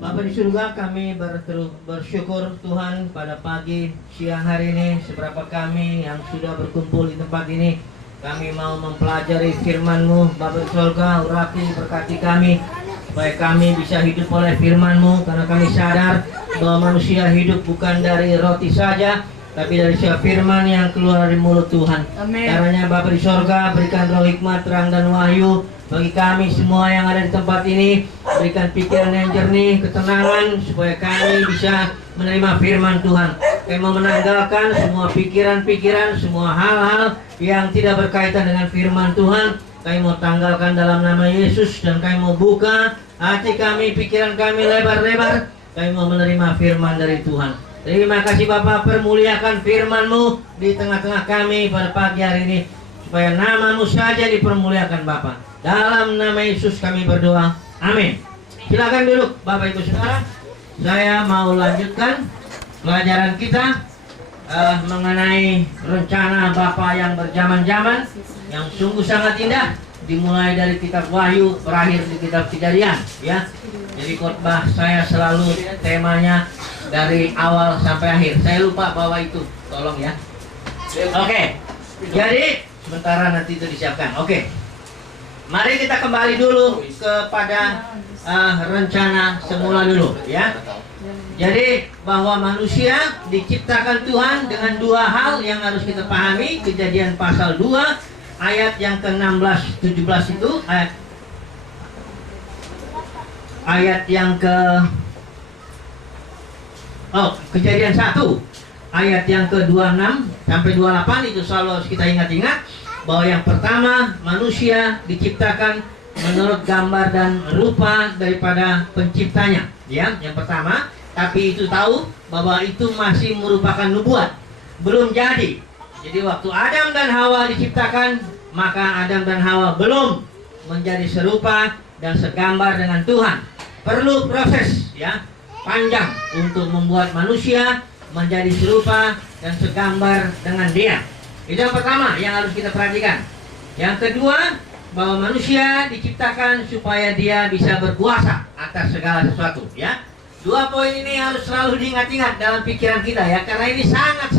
Bapa di surga, kami bersyukur Tuhan pada pagi siang hari ini, seberapa kami yang sudah berkumpul di tempat ini, kami mau mempelajari firman-Mu. Bapa di surga, urapi berkati kami supaya kami bisa hidup oleh firman-Mu, karena kami sadar bahwa manusia hidup bukan dari roti saja, tapi dari setiap firman yang keluar dari mulut Tuhan. Amin. Karenanya Bapa di surga, berikan roh hikmat, terang dan wahyu bagi kami semua yang ada di tempat ini. Berikan pikiran yang jernih, ketenangan, supaya kami bisa menerima firman Tuhan. Kami mau menanggalkan semua pikiran-pikiran, semua hal-hal yang tidak berkaitan dengan firman Tuhan. Kami mau tanggalkan dalam nama Yesus, dan kami mau buka hati kami, pikiran kami lebar-lebar. Kami mau menerima firman dari Tuhan. Terima kasih Bapak, permuliakan firman-Mu di tengah-tengah kami pada pagi hari ini, supaya nama-Mu saja dipermuliakan Bapak. Dalam nama Yesus kami berdoa, amin. Silakan duduk Bapak Ibu Saudara. Saya mau lanjutkan pelajaran kita mengenai rencana Bapa yang berjaman-jaman, yang sungguh sangat indah, dimulai dari kitab Wahyu, berakhir di kitab Kejadian, ya. Jadi khotbah saya selalu temanya dari awal sampai akhir. Saya lupa bawa itu, tolong ya. Oke. Jadi sementara nanti itu disiapkan. Oke. Mari kita kembali dulu kepada rencana semula dulu, ya. Jadi bahwa manusia diciptakan Tuhan dengan dua hal yang harus kita pahami. Kejadian pasal 2 ayat yang ke-16 17 itu ayat yang Kejadian 1 ayat yang ke-26 sampai 28 itu selalu harus kita ingat-ingat. Bahwa yang pertama, manusia diciptakan menurut gambar dan rupa daripada penciptanya, ya, yang pertama. Tapi itu tahu bahwa itu masih merupakan nubuat, belum jadi. Jadi waktu Adam dan Hawa diciptakan, maka Adam dan Hawa belum menjadi serupa dan segambar dengan Tuhan. Perlu proses, ya, panjang untuk membuat manusia menjadi serupa dan segambar dengan Dia. Itu yang pertama yang harus kita perhatikan. Yang kedua, bahwa manusia diciptakan supaya dia bisa berkuasa atas segala sesuatu, ya. Dua poin ini harus selalu diingat-ingat dalam pikiran kita, ya, karena ini sangat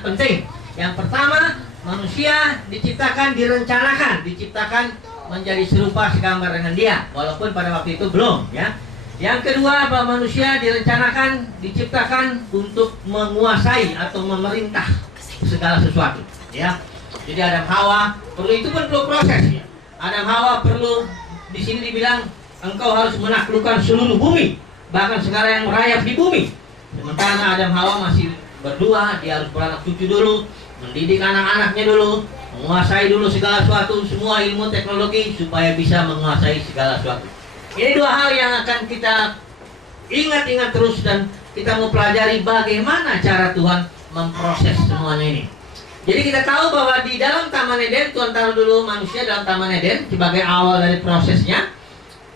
penting. Yang pertama, manusia diciptakan, direncanakan, diciptakan menjadi serupa segambar dengan Dia, walaupun pada waktu itu belum, ya. Yang kedua, bahwa manusia direncanakan, diciptakan untuk menguasai atau memerintah segala sesuatu, ya. Jadi Adam Hawa itu pun perlu proses, ya. Adam Hawa perlu, di sini dibilang engkau harus menaklukkan seluruh bumi, bahkan segala yang merayap di bumi. Sementara Adam Hawa masih berdua, dia harus beranak cucu dulu, mendidik anak-anaknya dulu, menguasai dulu segala sesuatu, semua ilmu teknologi supaya bisa menguasai segala sesuatu. Ini dua hal yang akan kita ingat-ingat terus, dan kita mau pelajari bagaimana cara Tuhan memproses semuanya ini. Jadi kita tahu bahwa di dalam Taman Eden, Tuhan taruh dulu manusia dalam Taman Eden sebagai awal dari prosesnya.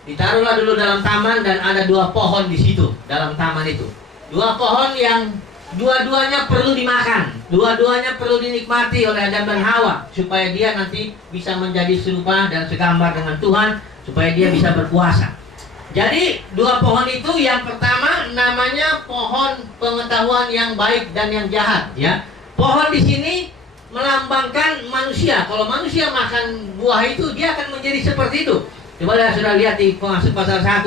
Ditaruhlah dulu dalam taman, dan ada dua pohon di situ dalam taman itu. Dua pohon yang dua-duanya perlu dimakan, dua-duanya perlu dinikmati oleh Adam dan Hawa, supaya dia nanti bisa menjadi serupa dan segambar dengan Tuhan, supaya dia bisa berkuasa. Jadi dua pohon itu, yang pertama namanya pohon pengetahuan yang baik dan yang jahat, ya. Pohon di sini melambangkan manusia. Kalau manusia makan buah itu, dia akan menjadi seperti itu. Coba sudah lihat di Pengasuh pasal 1,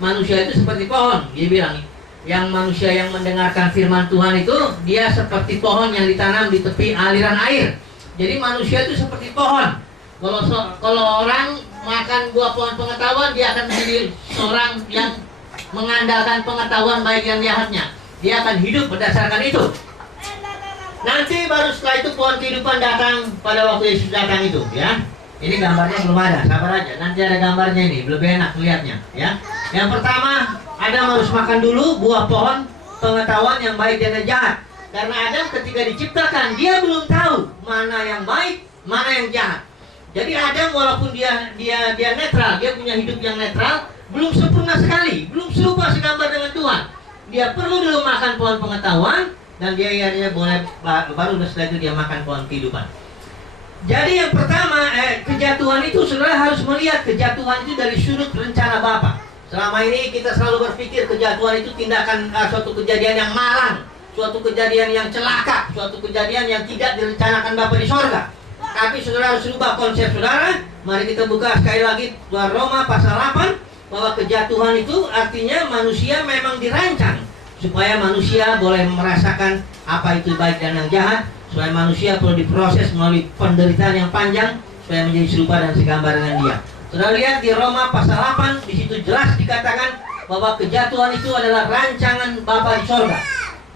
manusia itu seperti pohon. Dia bilang, yang manusia yang mendengarkan firman Tuhan itu, dia seperti pohon yang ditanam di tepi aliran air. Jadi manusia itu seperti pohon. Kalau orang makan buah pohon pengetahuan, dia akan menjadi seorang yang mengandalkan pengetahuan baik dan jahatnya. Dia akan hidup berdasarkan itu. Nanti baru setelah itu pohon kehidupan datang pada waktu Yesus datang itu, ya. Ini gambarnya belum ada, sabar aja. Nanti ada gambarnya ini, lebih enak lihatnya, ya. Yang pertama, Adam harus makan dulu buah pohon pengetahuan yang baik dan yang jahat. Karena Adam ketika diciptakan, dia belum tahu mana yang baik, mana yang jahat. Jadi Adam walaupun dia netral, dia punya hidup yang netral, belum sempurna sekali, belum serupa segambar dengan Tuhan. Dia perlu dulu makan pohon pengetahuan, dan dia boleh baru setelah itu dia makan pohon kehidupan. Jadi yang pertama, kejatuhan itu saudara harus melihat kejatuhan itu dari sudut rencana Bapa. Selama ini kita selalu berpikir kejatuhan itu tindakan suatu kejadian yang malang, suatu kejadian yang celaka, suatu kejadian yang tidak direncanakan Bapa di sorga. Tapi saudara harus rubah konsep saudara. Mari kita buka sekali lagi Roma pasal 8, bahwa kejatuhan itu artinya manusia memang dirancang supaya manusia boleh merasakan apa itu baik dan yang jahat, supaya manusia perlu diproses melalui penderitaan yang panjang supaya menjadi serupa dan segambar dengan dia. Saudara lihat di Roma pasal 8, di situ jelas dikatakan bahwa kejatuhan itu adalah rancangan Bapa di sorga.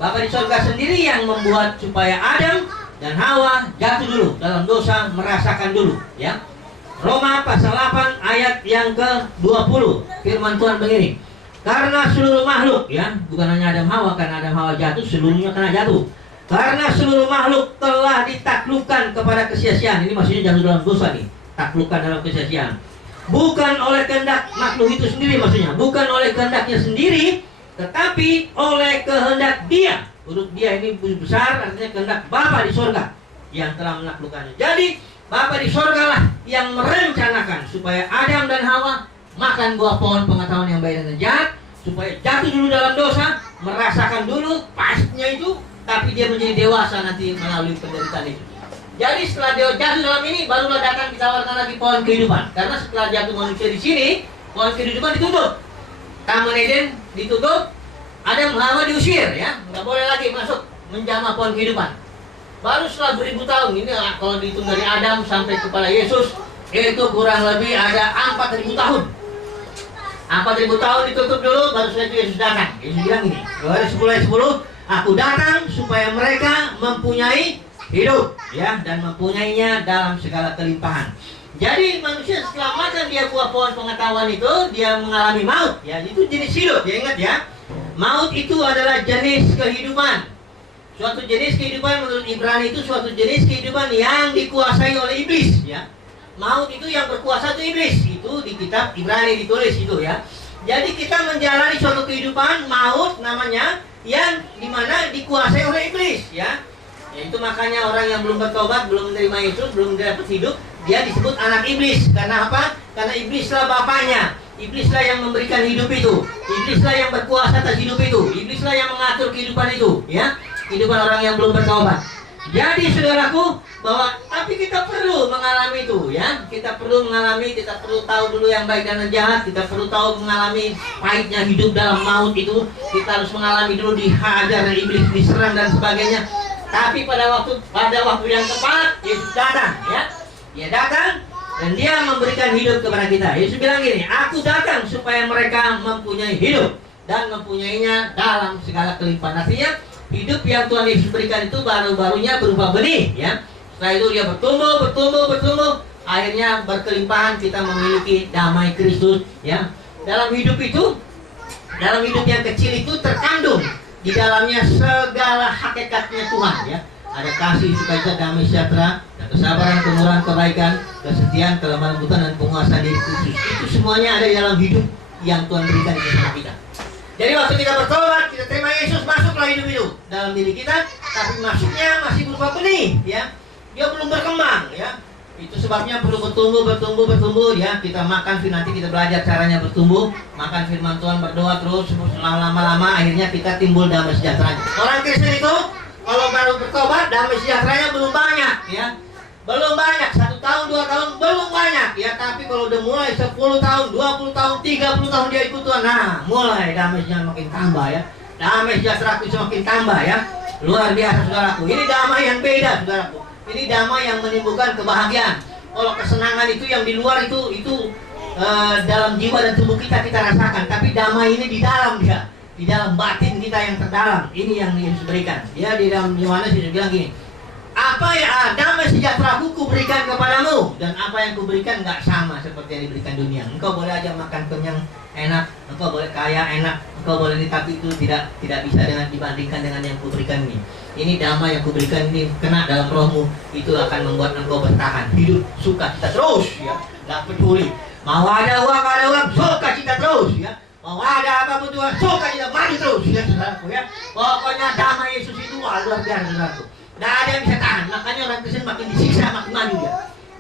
Bapa di sorga sendiri yang membuat supaya Adam dan Hawa jatuh dulu dalam dosa, merasakan dulu, ya. Roma pasal 8 ayat yang ke-20, firman Tuhan begini. Karena seluruh makhluk, ya, bukan hanya Adam Hawa, karena Adam Hawa jatuh, seluruhnya kena jatuh. Karena seluruh makhluk telah ditaklukkan kepada kesia-siaan. Ini maksudnya jatuh dalam dosa nih, taklukkan dalam kesia-siaan. Bukan oleh kehendak makhluk itu sendiri, maksudnya bukan oleh kehendaknya sendiri, tetapi oleh kehendak dia. Huruf dia ini besar, artinya kehendak Bapa di sorga yang telah menaklukkannya. Jadi Bapa di sorga lah yang merencanakan supaya Adam dan Hawa makan buah pohon pengetahuan yang baik dan jahat, supaya jatuh dulu dalam dosa, merasakan dulu pahitnya itu, tapi dia menjadi dewasa nanti melalui penderitaan itu. Jadi setelah dia jatuh dalam ini, barulah datang ditawarkan lagi pohon kehidupan. Karena setelah jatuh manusia di sini, pohon kehidupan ditutup. Taman Eden ditutup, Adam Hawa diusir, ya, nggak boleh lagi masuk menjamah pohon kehidupan. Baru setelah beribu tahun, ini kalau dihitung dari Adam sampai kepada Yesus, itu kurang lebih ada 4.000 tahun. 4.000 tahun ditutup dulu, baru setelah itu Yesus datang. Yesus bilang ini, Yohanes 10 ayat 10, aku datang supaya mereka mempunyai hidup, ya, dan mempunyainya dalam segala kelimpahan. Jadi manusia setelah makan dia buah pohon pengetahuan itu, dia mengalami maut, ya, itu jenis hidup, ya, ingat ya. Maut itu adalah jenis kehidupan. Suatu jenis kehidupan menurut Ibrani itu suatu jenis kehidupan yang dikuasai oleh iblis, ya. Maut itu yang berkuasa itu iblis. Itu di kitab Ibrani ditulis itu, ya. Jadi kita menjalani suatu kehidupan maut namanya yang dimana dikuasai oleh iblis, ya. Ya, itu makanya orang yang belum bertobat, belum menerima Yesus, belum dapat hidup, dia disebut anak iblis. Karena apa? Karena iblislah bapaknya. Iblislah yang memberikan hidup itu. Iblislah yang berkuasa atas hidup itu. Iblislah yang mengatur kehidupan itu, ya. Kehidupan orang yang belum bertobat. Jadi saudaraku, bahwa tapi kita perlu mengalami itu, ya. Kita perlu mengalami, kita perlu tahu dulu yang baik dan yang jahat. Kita perlu tahu mengalami pahitnya hidup dalam maut itu. Kita harus mengalami dulu dihajar iblis, diserang dan sebagainya. Tapi pada waktu yang tepat, Yesus datang, ya. Dia datang dan dia memberikan hidup kepada kita. Yesus bilang gini, aku datang supaya mereka mempunyai hidup dan mempunyainya dalam segala kelimpahan. Artinya hidup yang Tuhan Yesus berikan itu baru-barunya berupa benih, ya. Setelah itu dia bertumbuh, akhirnya berkelimpahan, kita memiliki damai Kristus, ya. Dalam hidup yang kecil itu terkandung di dalamnya segala hakikatnya Tuhan, ya. Ada kasih, sukacita, damai sejahtera, dan kesabaran, kemurahan, kebaikan, kesetiaan, kelemah lembutan, dan penguasaan diri khusus. Itu semuanya ada di dalam hidup yang Tuhan berikan kepada kita. Jadi waktu kita bertobat, kita terima Yesus, masuklah hidup itu dalam diri kita, tapi masuknya masih berupa benih, ya. Dia belum berkembang, ya. Itu sebabnya perlu bertumbuh, ya. Kita makan, nanti kita belajar caranya bertumbuh, makan firman Tuhan, berdoa terus, lama-lama akhirnya kita timbul damai sejahteranya. Orang Kristen itu kalau baru bertobat, damai sejahteranya belum banyak, ya. Belum banyak, 1 tahun, 2 tahun, belum banyak, ya. Tapi kalau udah mulai 10 tahun, 20 tahun, 30 tahun dia ikut Tuhan, nah, mulai damai sejahtera makin tambah, ya. Damai sejahtera itu semakin tambah, ya. Luar biasa, saudaraku. Ini damai yang beda, saudaraku. Ini damai yang menimbulkan kebahagiaan. Kalau kesenangan itu yang di luar itu dalam jiwa dan tubuh kita rasakan. Tapi damai ini di dalam dia, di dalam batin kita yang terdalam. Ini yang Yesus berikan. Dia di dalam Yohanes Yesus bilang gini, apa ya damai sejahtera ku berikan kepadamu, dan apa yang kuberikan nggak sama seperti yang diberikan dunia. Engkau boleh aja makan kenyang enak, engkau boleh kaya enak, engkau boleh ini, tapi itu tidak bisa dengan dibandingkan dengan yang kuberikan ini. Ini damai yang kuberikan ini kena dalam rohmu, itu akan membuat engkau bertahan hidup sukacita terus, ya. Nggak peduli mau ada uang ada uang, sukacita terus, ya. Mau ada apapun Tuhan, sukacita maju terus, ya, saudaraku, ya. Pokoknya damai Yesus itu luar biasa, saudaraku. Nggak ada yang bisa tahan. Makanya orang Kristen makin disiksa makin maju dia,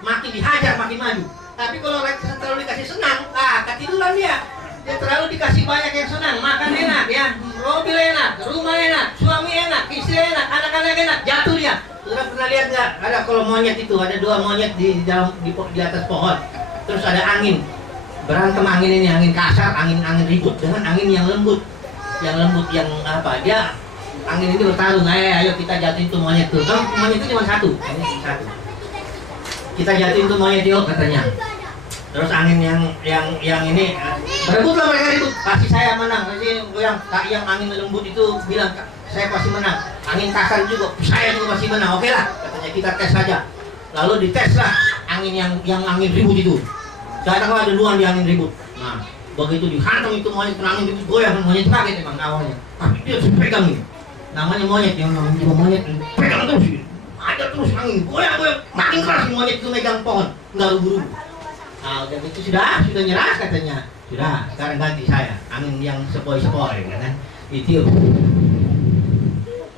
makin dihajar makin maju. Tapi kalau orang Kristen terlalu dikasih senang, ketiduran dia. Dia terlalu dikasih banyak yang senang, makan enak ya, mobil enak, rumah enak, suami enak, istri enak, anak-anak enak, jatuh dia. Sudah pernah lihat nggak? Ada kalau monyet itu ada dua monyet di atas pohon, terus ada angin, berantem angin ini, angin kasar, angin ribut dengan angin yang lembut yang apa? Dia angin ini bertarung, ayo kita jatuhin tuh monyet tuh. Kalau monyet itu cuma satu. Kita jatuhin tuh monyet yuk katanya. Terus angin yang ini berebutlah mereka ribut. Pasti saya menang. Pasti yang angin lembut itu bilang saya pasti menang. Angin kasar juga, saya juga pasti menang. Oke lah, katanya kita tes saja. Lalu dites lah angin yang angin ribut itu. Saya tahu ada dua di angin ribut. Nah, begitu dihantam itu monyet kena angin itu goyang, monyet kaget emang awalnya. Tapi dia pegang ini. Namanya monyet yang juga monyet pegang terus. Ada terus angin goyang, makin keras monyet itu megang pohon, nggak rubuh-rubuh. Nah, udah itu sudah nyerah katanya. Sudah, sekarang ganti saya. Angin yang sepoi-sepoi kan. Ditiup.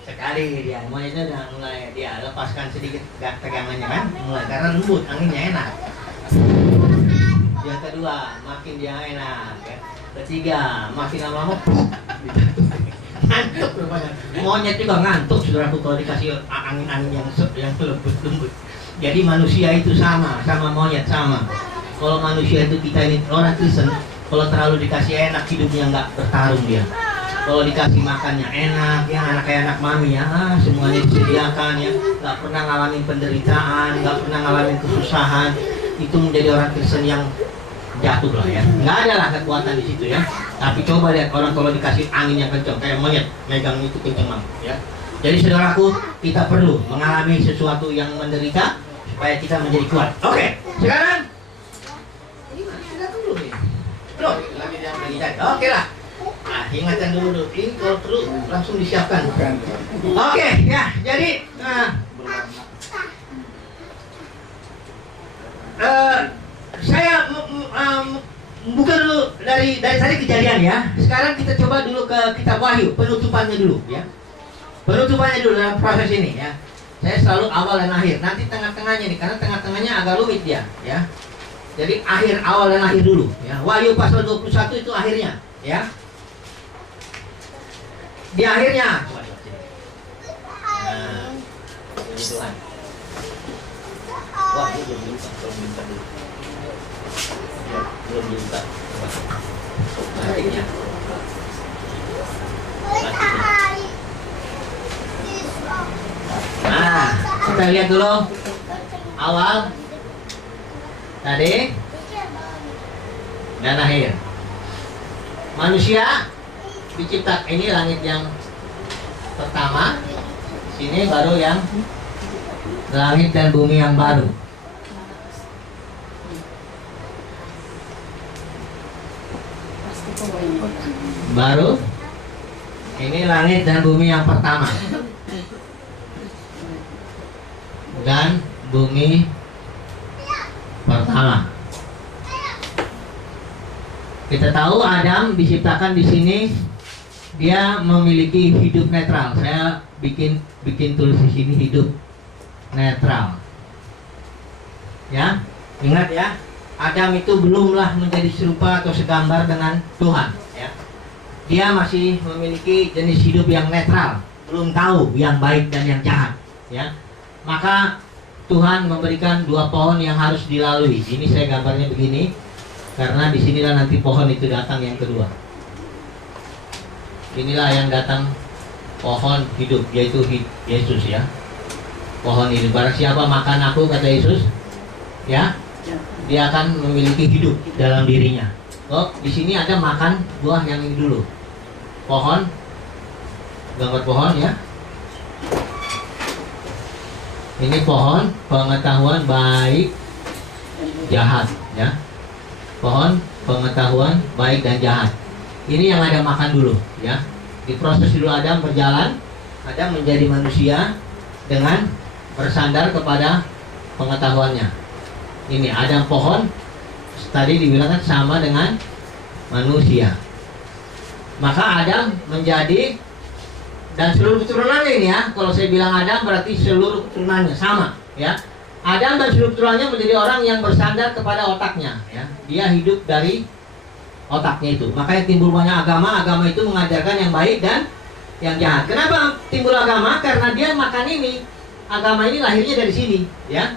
Sekali dia monyetnya udah mulai dia lepaskan sedikit tegangannya kan. Mulai karena lembut, anginnya enak. Yang kedua, makin dia enak ya. Ketiga, makin lama-lama ngantuk rupanya. Monyet juga ngantuk saudaraku kalau dikasih angin-angin yang lembut-lembut. Jadi manusia itu sama monyet sama. Kalau manusia itu kita ini orang Kristen, kalau terlalu dikasih enak hidupnya nggak bertarung dia. Kalau dikasih makannya enak, ya anak kayak anak mami ya, semuanya disediakan ya, nggak pernah ngalamin penderitaan, nggak pernah ngalamin kesusahan, itu menjadi orang Kristen yang jatuh lah ya. Nggak ada lah kekuatan di situ ya. Tapi coba lihat orang kalau dikasih angin yang kencang kayak monyet, megang itu kencang ya. Jadi saudaraku, kita perlu mengalami sesuatu yang menderita supaya kita menjadi kuat. Oke, sekarang lagi dia belajar. Oke lah. Nah, ingatan dulu. Ini kalau perlu langsung disiapkan. Oke, ya. Jadi saya buka dulu dari tadi kejadian ya. Sekarang kita coba dulu ke kitab Wahyu, penutupannya dulu ya. Penutupannya dulu dalam proses ini ya. Saya selalu awal dan akhir. Nanti tengah-tengahnya nih, karena tengah-tengahnya agak rumit dia ya. Jadi akhir, awal dan akhir dulu ya. Wahyu pasal 21 itu akhirnya ya. Di akhirnya nah, puji Tuhan. Wah, ini belum buka, belum buka dulu. Ya, belum buka. Akhirnya. Nah, kita lihat dulu awal tadi dan akhir. Manusia diciptakan, ini langit yang pertama, sini baru yang langit dan bumi yang baru. Baru ini langit dan bumi yang pertama dan bumi pertama. Kita tahu Adam diciptakan di sini, dia memiliki hidup netral. Saya bikin tulis di sini hidup netral. Ya, ingat ya, Adam itu belumlah menjadi serupa atau segambar dengan Tuhan. Ya, dia masih memiliki jenis hidup yang netral, belum tahu yang baik dan yang jahat. Ya, maka Tuhan memberikan dua pohon yang harus dilalui. Ini saya gambarnya begini, karena disinilah nanti pohon itu datang yang kedua. Inilah yang datang pohon hidup, yaitu Yesus ya. Pohon hidup. Barang siapa makan aku, kata Yesus, ya, dia akan memiliki hidup dalam dirinya. Oh, di sini ada makan buah yang ini dulu. Pohon, gambar pohon ya. Ini pohon pengetahuan baik jahat ya. Pohon pengetahuan baik dan jahat. Ini yang ada makan dulu ya. Di proses dulu Adam berjalan, Adam menjadi manusia dengan bersandar kepada pengetahuannya. Ini Adam pohon, tadi dibilangkan sama dengan manusia. Maka Adam menjadi, dan seluruh keturunannya ini ya, kalau saya bilang Adam berarti seluruh keturunannya sama ya. Adam dan seluruh keturunannya menjadi orang yang bersandar kepada otaknya ya. Dia hidup dari otaknya itu. Makanya timbul banyak agama. Agama itu mengajarkan yang baik dan yang jahat. Kenapa timbul agama? Karena dia makan ini. Agama ini lahirnya dari sini, ya.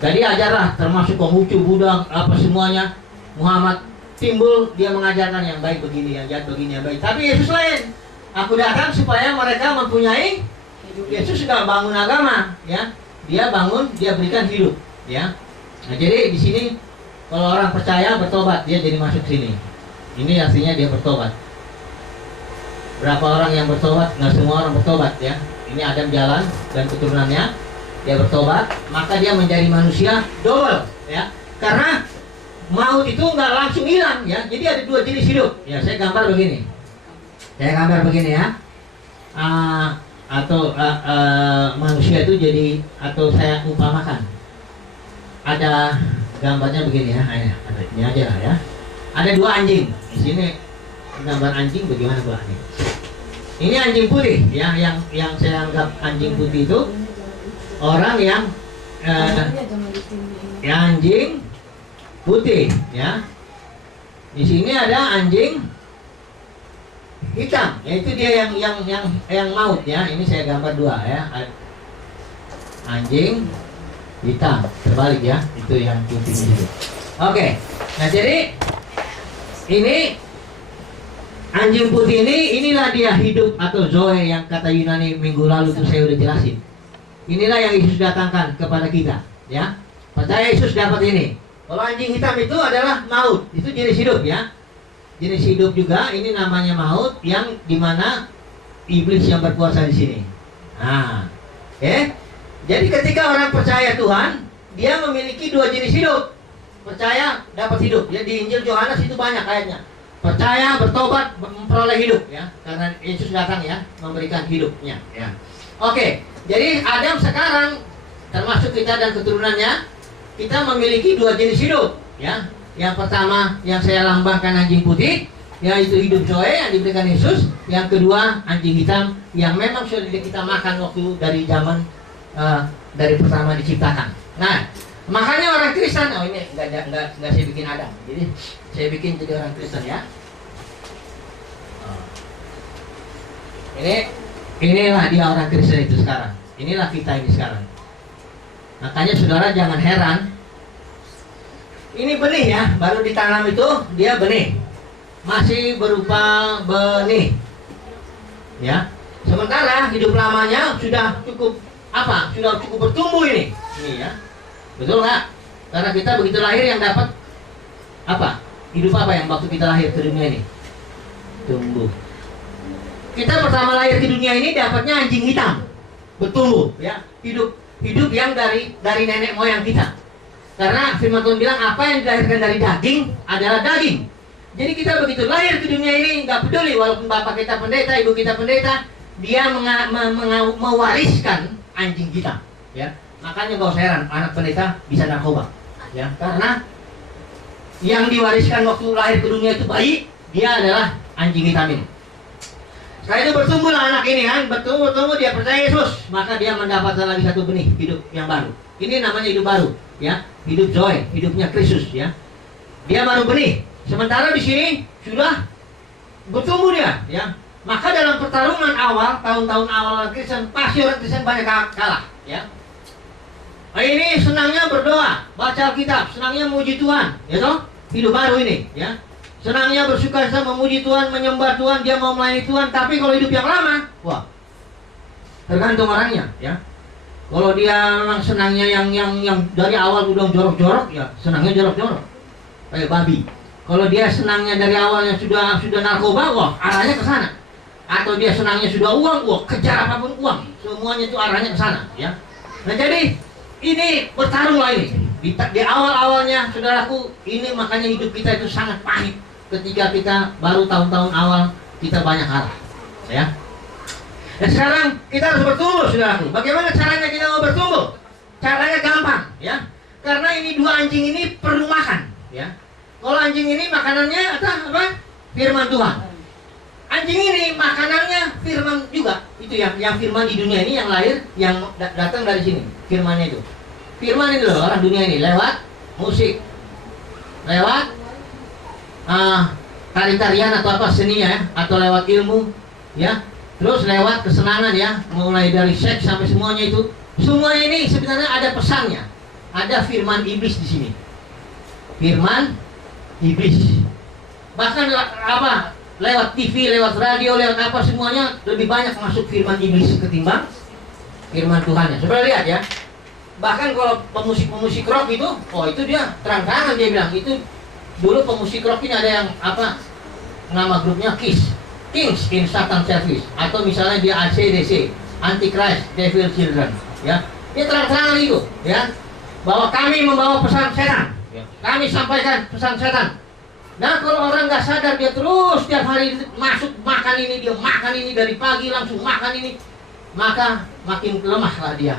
Jadi ajarlah, termasuk Konghucu, Buddha, apa semuanya. Muhammad timbul, dia mengajarkan yang baik begini, yang jahat begini, yang baik. Tapi Yesus lain. Aku datang supaya mereka mempunyai. Yesus sudah bangun agama, ya. Dia bangun, dia berikan hidup, ya. Nah, jadi di sini kalau orang percaya bertobat, dia jadi masuk sini. Ini artinya dia bertobat. Berapa orang yang bertobat? Nggak semua orang bertobat, ya. Ini Adam jalan dan keturunannya, dia bertobat, maka dia menjadi manusia double, ya. Karena maut itu nggak langsung hilang, ya. Jadi ada dua jenis hidup. Ya, saya gambar begini. Ya. Manusia itu jadi, atau saya umpamakan. Ada gambarnya begini ya, ini aja lah ya. Ada dua anjing. Di sini gambar anjing bagaimana dua anjing. Ini anjing putih ya, yang saya anggap anjing putih itu orang yang anjing putih ya. Di sini ada anjing hitam, yaitu dia yang maut ya. Ini saya gambar dua ya. Anjing hitam, terbalik ya, itu yang putih itu. Oke, nah jadi ini anjing putih inilah dia hidup atau Zoe yang kata Yunani minggu lalu itu saya udah jelasin. Inilah yang Yesus datangkan kepada kita, ya. Percaya Yesus dapat ini. Kalau anjing hitam itu adalah maut, itu jenis hidup ya. Jenis hidup juga, ini namanya maut yang dimana iblis yang berkuasa di sini. Nah, oke. Jadi ketika orang percaya Tuhan, dia memiliki dua jenis hidup. Percaya dapat hidup. Ya, di Injil Yohanes itu banyak ayatnya. Percaya, bertobat, memperoleh hidup ya. Karena Yesus datang ya, memberikan hidupnya ya. Oke, jadi Adam sekarang termasuk kita dan keturunannya, kita memiliki dua jenis hidup ya. Yang pertama yang saya lambangkan anjing putih, yaitu hidup Zoe yang diberikan Yesus. Yang kedua anjing hitam yang memang sudah kita makan waktu dari zaman dari pertama diciptakan. Nah, makanya orang Kristen, ini nggak saya bikin Adam, jadi saya bikin jadi orang Kristen ya. Inilah dia orang Kristen itu sekarang. Inilah kita ini sekarang. Makanya saudara jangan heran. Ini benih ya, baru ditanam itu dia benih, masih berupa benih, ya. Sementara hidup lamanya sudah cukup sudah cukup bertumbuh ini ya, betul nggak? Karena kita begitu lahir yang dapat apa? Hidup apa yang waktu kita lahir ke dunia ini? Tumbuh. Kita pertama lahir ke dunia ini dapatnya anjing hitam, bertumbuh ya, hidup yang dari nenek moyang kita. Karena firman Tuhan bilang apa yang dilahirkan dari daging adalah daging. Jadi kita begitu lahir ke dunia ini nggak peduli walaupun bapak kita pendeta, ibu kita pendeta, dia mewariskan anjing hitam, ya. Makanya gak usah heran anak pendeta bisa narkoba, ya. Karena yang diwariskan waktu lahir ke dunia itu bayi, dia adalah anjing hitam ini. Setelah itu bertumbuhlah anak ini kan, bertumbuh dia percaya Yesus, maka dia mendapatkan lagi satu benih hidup yang baru. Ini namanya hidup baru, ya. Hidup Zoe, hidupnya Kristus, ya. Dia baru benih. Sementara di sini sudah bertumbuh dia, ya. Maka dalam pertarungan awal, tahun-tahun awal Kristen, pasti orang Kristen banyak kalah, ya. Nah, ini senangnya berdoa, baca Alkitab, senangnya memuji Tuhan, ya toh? Hidup baru ini, ya. Senangnya bersuka-cita memuji Tuhan, menyembah Tuhan, dia mau melayani Tuhan. Tapi kalau hidup yang lama, wah, tergantung orangnya, ya. Kalau dia memang senangnya yang dari awal udah jorok-jorok, ya senangnya jorok-jorok, kayak babi. Kalau dia senangnya dari awalnya sudah narkoba, wah arahnya ke sana. Atau dia senangnya sudah uang, wah kejar apapun uang, semuanya itu arahnya ke sana, ya. Nah jadi ini bertarung lah ini. Di awal-awalnya, saudaraku, ini makanya hidup kita itu sangat pahit. Ketika kita baru tahun-tahun awal, kita banyak kalah, ya. Dan sekarang kita harus bertumbuh, saudaraku. Bagaimana caranya kita mau bertumbuh? Caranya gampang, ya. Karena ini dua anjing ini perlu makan, ya. Kalau anjing ini makanannya apa? Firman Tuhan. Anjing ini makanannya firman juga. Itu yang firman di dunia ini yang lahir, yang datang dari sini. Firmannya itu. Firman itu loh orang dunia ini lewat musik, lewat tari-tarian atau apa seni ya, atau lewat ilmu ya, terus lewat kesenangan ya, mulai dari seks sampai semuanya itu, semuanya ini sebenarnya ada pesannya, ada firman iblis di sini, firman iblis. Bahkan apa, lewat TV, lewat radio, lewat apa semuanya lebih banyak masuk firman iblis ketimbang firman Tuhan ya. Saudara lihat ya. Bahkan kalau pemusik-pemusik rock itu, oh itu dia terang-terangan dia bilang itu dulu pemusik rock ini ada yang apa, nama grupnya Kiss, Kings in Satan Service, atau misalnya dia ACDC, Antichrist, Devil Children, ya. Dia terang-terangan itu, ya, bahwa kami membawa pesan setan, kami sampaikan pesan setan. Nah kalau orang nggak sadar, dia terus tiap hari masuk makan ini, dia makan ini dari pagi langsung makan ini, maka makin lemahlah dia.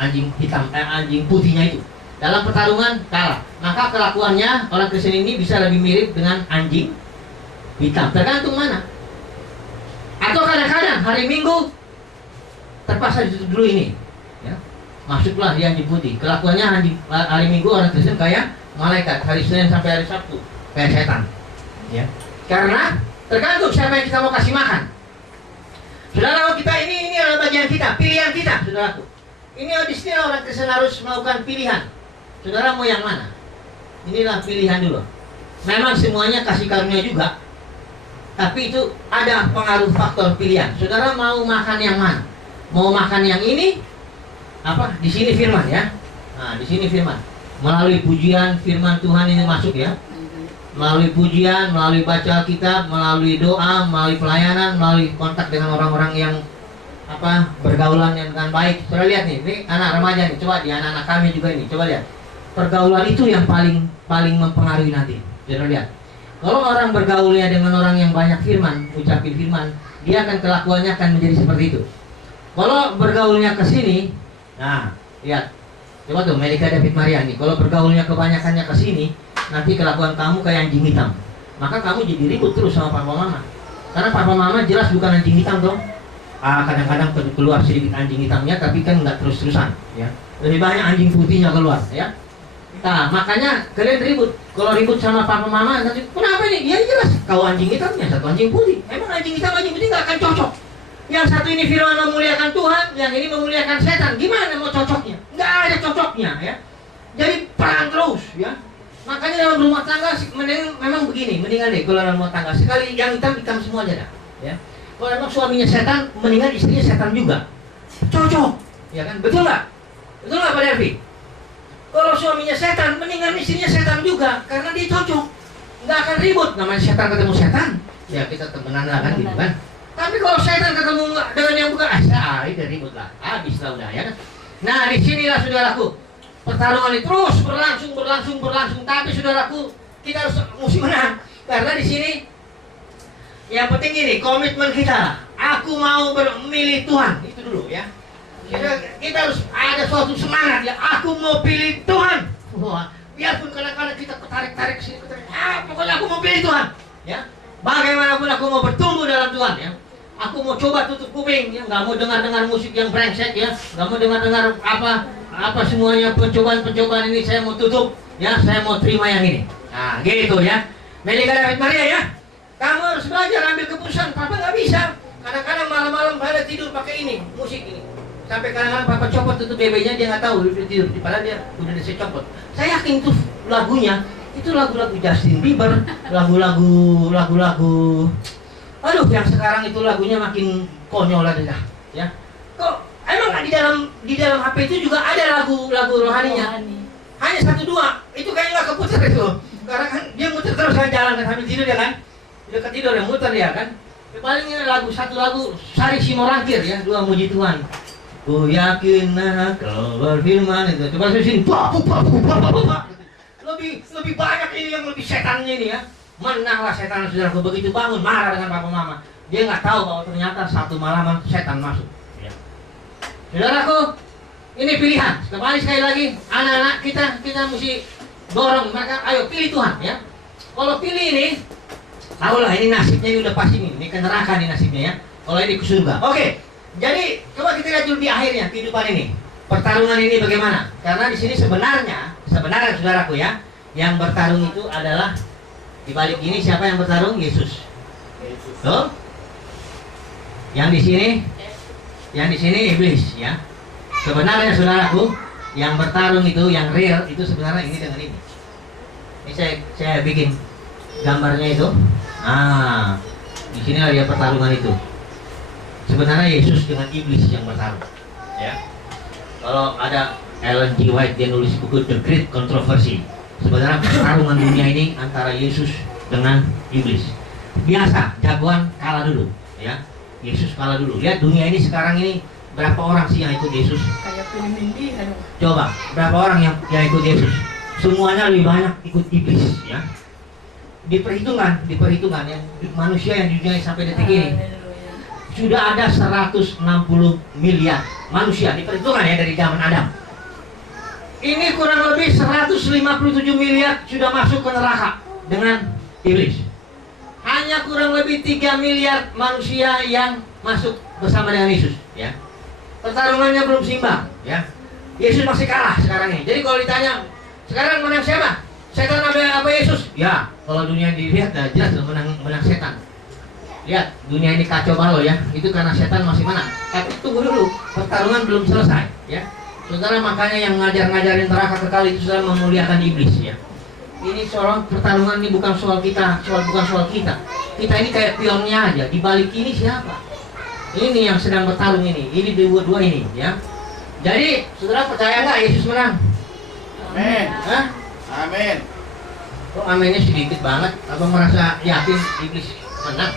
Anjing hitam, anjing putihnya itu dalam pertarungan kalah. Maka kelakuannya orang Kristen ini bisa lebih mirip dengan anjing hitam, tergantung mana. Atau kadang-kadang hari Minggu terpaksa ditutup dulu ini ya. Masuklah dia anjing putih. Kelakuannya anjing hari Minggu orang Kristen kayak malaikat, hari Senin sampai hari Sabtu kayak setan ya. Karena tergantung siapa yang kita mau kasih makan. Saudara, kita ini adalah bagian kita, pilihan kita, saudaraku. Ini di sini orang Kristen harus melakukan pilihan. Saudara mau yang mana? Inilah pilihan dulu. Memang semuanya kasih karunia juga, tapi itu ada pengaruh faktor pilihan. Saudara mau makan yang mana? Mau makan yang ini? Apa? Di sini firman ya. Nah, di sini firman. Melalui pujian firman Tuhan ini masuk ya. Melalui pujian, melalui baca kitab, melalui doa, melalui pelayanan, melalui kontak dengan orang-orang yang apa, bergaulan yang dengan baik. Coba lihat nih, ini anak remaja nih, coba di anak-anak kami juga ini, coba lihat. Pergaulan itu yang paling mempengaruhi nanti. Coba lihat. Kalau orang bergaulnya dengan orang yang banyak firman, ucapin firman, dia akan kelakuannya akan menjadi seperti itu. Kalau bergaulnya ke sini, nah, lihat. Coba tuh Melika David Maria nih, kalau bergaulnya kebanyakannya ke sini, nanti kelakuan kamu kayak anjing hitam. Maka kamu jadi ribut terus sama papa mama. Karena papa mama jelas bukan anjing hitam dong. Kadang-kadang keluar sedikit anjing hitamnya, tapi kan nggak terus-terusan ya. Lebih banyak anjing putihnya keluar ya. Nah makanya kalian ribut. Kalau ribut sama papa mama nanti, kenapa nih? Ya jelas kau anjing hitamnya, satu anjing putih. Emang anjing hitam anjing putih nggak akan cocok. Yang satu ini firman memuliakan Tuhan, yang ini memuliakan setan. Gimana mau cocoknya? Nggak ada cocoknya ya. Jadi perang terus ya. Makanya dalam rumah tangga memang begini, mendingan deh kalau dalam rumah tangga sekali yang hitam semua aja dah ya. Kalau emang suaminya setan, mendingan istrinya setan juga. Cocok, ya kan? Betul nggak? Betul nggak Pak Dervi? Kalau suaminya setan, mendingan istrinya setan juga, karena dia cocok. Nggak akan ribut, namanya setan ketemu setan. Ya kita temenan lah kan gitu kan. Tapi kalau setan ketemu dengan yang bukan, itu ribut lah. Habis lah udah ya kan. Nah disinilah saudaraku, pertarungan ini terus berlangsung. Tapi saudaraku, kita harus mesti menang. Karena di sini yang penting ini komitmen kita. Aku mau memilih Tuhan. Itu dulu ya. Kita harus ada suatu semangat ya. Aku mau pilih Tuhan. Wah, biarpun kadang-kadang kita ketarik-tarik ke sini, pokoknya aku mau pilih Tuhan. Ya. Bagaimanapun aku mau bertumbuh dalam Tuhan ya. Aku mau coba tutup kuping ya, nggak mau dengar musik yang brengsek ya, nggak mau dengar apa semuanya pencobaan ini saya mau tutup ya, saya mau terima yang ini. Nah, gitu ya. Melika David Maria ya. Kamu harus belajar ambil keputusan. Papa nggak bisa. Kadang-kadang malam-malam pada tidur pakai ini, musik ini. Sampai kadang-kadang papa copot tutup BB-nya, dia nggak tahu dia tidur. Padahal dia udah saya copot. Saya yakin tuh lagunya itu lagu-lagu Justin Bieber, lagu-lagu. Aduh, yang sekarang itu lagunya makin konyol aja dah. Ya. Kok emang di dalam HP itu juga ada lagu rohaninya? Hanya 1-2. Itu kayaknya nggak keputar itu. Karena kan dia muter terus kan jalan kan sambil tidur ya kan. Udah ketidur yang muter ya kan. Palingnya satu lagu Sari Simorangkir ya, 2 muji Tuhan. Ku yakin kau berfirman itu. Coba sini. Lebih banyak ini yang lebih setannya ini ya. Menanglah setan saudaraku, begitu bangun marah dengan papa mama. Dia nggak tahu bahwa ternyata satu malaman setan masuk. Ya. Saudaraku, ini pilihan. Kembali sekali lagi, anak-anak kita mesti dorong mereka. Ayo pilih Tuhan ya. Kalau pilih ini, tahulah ini nasibnya ini udah pasti ini ke neraka nih nasibnya ya. Kalau ini ke surga. Oke. Jadi coba kita lihat dulu di akhirnya kehidupan ini. Pertarungan ini bagaimana? Karena di sini sebenarnya saudaraku ya, yang bertarung itu adalah Di balik ini siapa yang bertarung? Yesus. Tuh. Yang di sini iblis, ya. Sebenarnya saudaraku, yang bertarung itu, yang real itu sebenarnya ini dengan ini. Ini saya bikin gambarnya itu. Nah, di sinilah dia pertarungan itu. Sebenarnya Yesus dengan iblis yang bertarung, ya. Kalau ada Ellen G. White, dia nulis buku The Great Controversy. Sebenarnya pertarungan dunia ini antara Yesus dengan iblis. Biasa, jagoan kalah dulu, ya. Yesus kalah dulu. Lihat dunia ini sekarang ini berapa orang sih yang ikut Yesus? Kayak film Indi, aduh. Coba, berapa orang yang ikut Yesus? Semuanya lebih banyak ikut iblis, ya. Diperhitungkan yang manusia yang di dunia sampai detik ini sudah ada 160 miliar manusia, diperhitungkan ya dari zaman Adam. Ini kurang lebih 157 miliar sudah masuk ke neraka dengan iblis. Hanya kurang lebih 3 miliar manusia yang masuk bersama dengan Yesus, ya. Pertarungannya belum seimbang, ya. Yesus masih kalah sekarang ini. Jadi kalau ditanya, sekarang menang siapa? Setan apa Yesus? Ya, kalau dunia dilihat jelas menang setan. Lihat, dunia ini kacau balau, ya. Itu karena setan masih menang. Tapi tunggu dulu, pertarungan belum selesai, ya. Saudara, makanya yang ngajarin neraka kekal itu sudah memuliakan iblis, ya. Ini soal pertarungan, ini bukan soal kita, bukan soal kita. Kita ini kayak pionnya aja. Di balik ini siapa? Ini yang sedang bertarung ini dua ini, ya. Jadi, saudara percaya nggak Yesus menang? Amin. Hah? Amin. Kok aminnya sedikit banget? Apa merasa yakin iblis menang?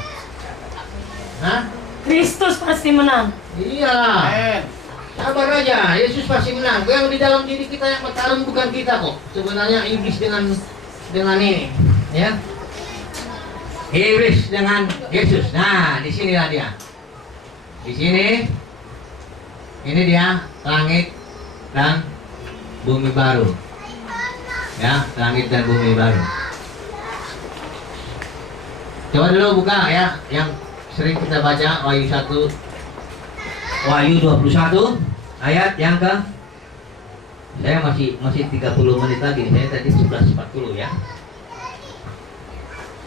Hah? Kristus pasti menang. Iyalah. Amin. Sabar aja, Yesus pasti menang. Yang di dalam diri kita yang bertarung bukan kita kok. Sebenarnya iblis dengan ini, ya. Iblis dengan Yesus. Nah, di sinilah dia. Di sini, ini dia langit dan bumi baru. Ya, langit dan bumi baru. Coba dulu buka ya, yang sering kita baca Wahyu 1. Wahyu 21 ayat yang ke, saya masih 30 menit lagi, saya tadi 11.40 ya.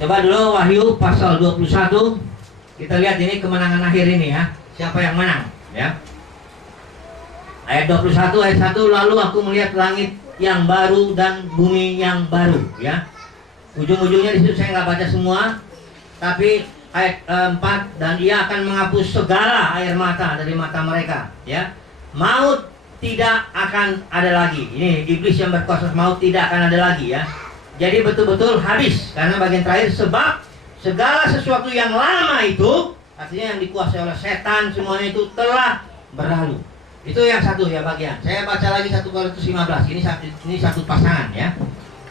Coba dulu Wahyu pasal 21. Kita lihat ini kemenangan akhir ini ya. Siapa yang menang ya? Ayat 21 ayat 1, lalu aku melihat langit yang baru dan bumi yang baru ya. Ujung-ujungnya di situ saya nggak baca semua, tapi ayat 4, dan ia akan menghapus segala air mata dari mata mereka ya. Maut tidak akan ada lagi. Ini iblis yang berkuasa maut tidak akan ada lagi ya. Jadi betul-betul habis, karena bagian terakhir, sebab segala sesuatu yang lama itu, artinya yang dikuasai oleh setan, semuanya itu telah berlalu. Itu yang satu ya bagian. Saya baca lagi 1 Korintus 15. Ini satu pasangan ya.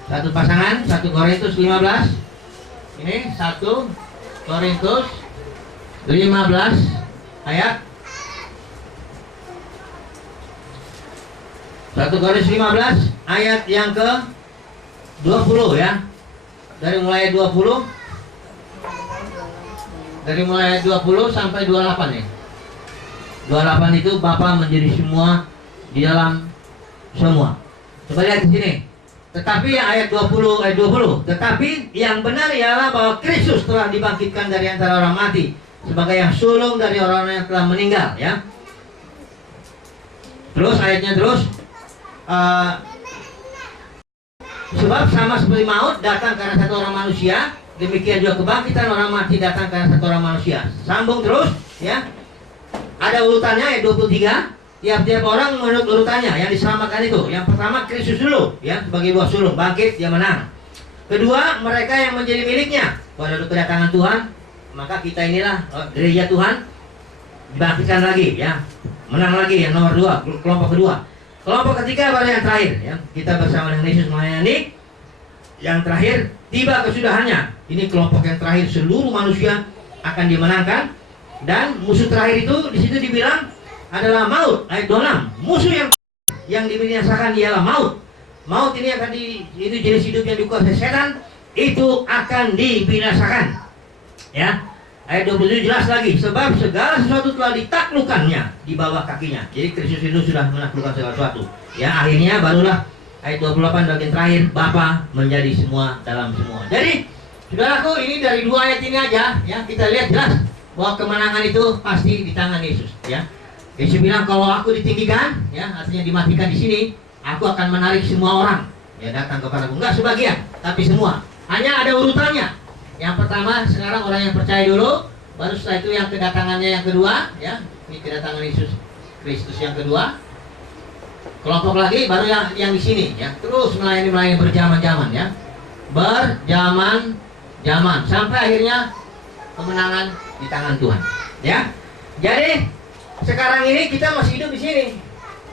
Satu pasangan 1 Korintus 15. Ini 1 Korintus 15 ayat 1 Korintus 15 ayat yang ke 20 ya. Dari mulai 20 sampai 28 ya. 28 itu Bapa menjadi semua di dalam semua. Coba lihat di sini. Tetapi yang ayat 20, tetapi yang benar ialah bahwa Kristus telah dibangkitkan dari antara orang mati sebagai yang sulung dari orang yang telah meninggal ya. Terus ayatnya terus, sebab sama seperti maut datang karena satu orang manusia, demikian juga kebangkitan orang mati datang karena satu orang manusia. Sambung terus ya. Ada urutannya ayat 23. Tiap-tiap orang menurut urutannya yang diselamatkan itu. Yang pertama Kristus dulu ya, sebagai buah sulung, bangkit, dia menang. Kedua, mereka yang menjadi miliknya pada kedatangan Tuhan, maka kita inilah gereja Tuhan, dibangkitkan lagi ya, menang lagi yang nomor 2, kelompok kedua. Kelompok ketiga baru yang terakhir ya, kita bersama dengan Yesus melayani. Yang terakhir tiba kesudahannya. Ini kelompok yang terakhir, seluruh manusia akan dimenangkan, dan musuh terakhir itu di situ dibilang adalah maut. Ayat 26, musuh yang dibinasakan ialah maut. Maut ini akan itu jenis hidup yang dikuasai setan, itu akan dibinasakan ya. Ayat 27 jelas lagi, sebab segala sesuatu telah ditaklukkannya di bawah kakinya. Jadi Kristus itu sudah menaklukkan segala sesuatu ya. Akhirnya barulah ayat 28 bagian terakhir, Bapa menjadi semua dalam semua. Jadi Saudaraku, ini dari 2 ayat ini aja ya kita lihat jelas bahwa kemenangan itu pasti di tangan Yesus ya. Yesus bilang kalau aku ditinggikan ya, artinya dimatikan di sini, aku akan menarik semua orang ya datang kepadaku. Enggak sebagian, tapi semua. Hanya ada urutannya. Yang pertama sekarang orang yang percaya dulu, baru setelah itu yang kedatangannya yang kedua ya. Ini kedatangan Yesus Kristus yang kedua. Kelompok lagi baru yang di sini ya. Terus melayani berjaman-jaman ya. Berjaman-jaman sampai akhirnya kemenangan di tangan Tuhan ya. Jadi sekarang ini kita masih hidup di sini.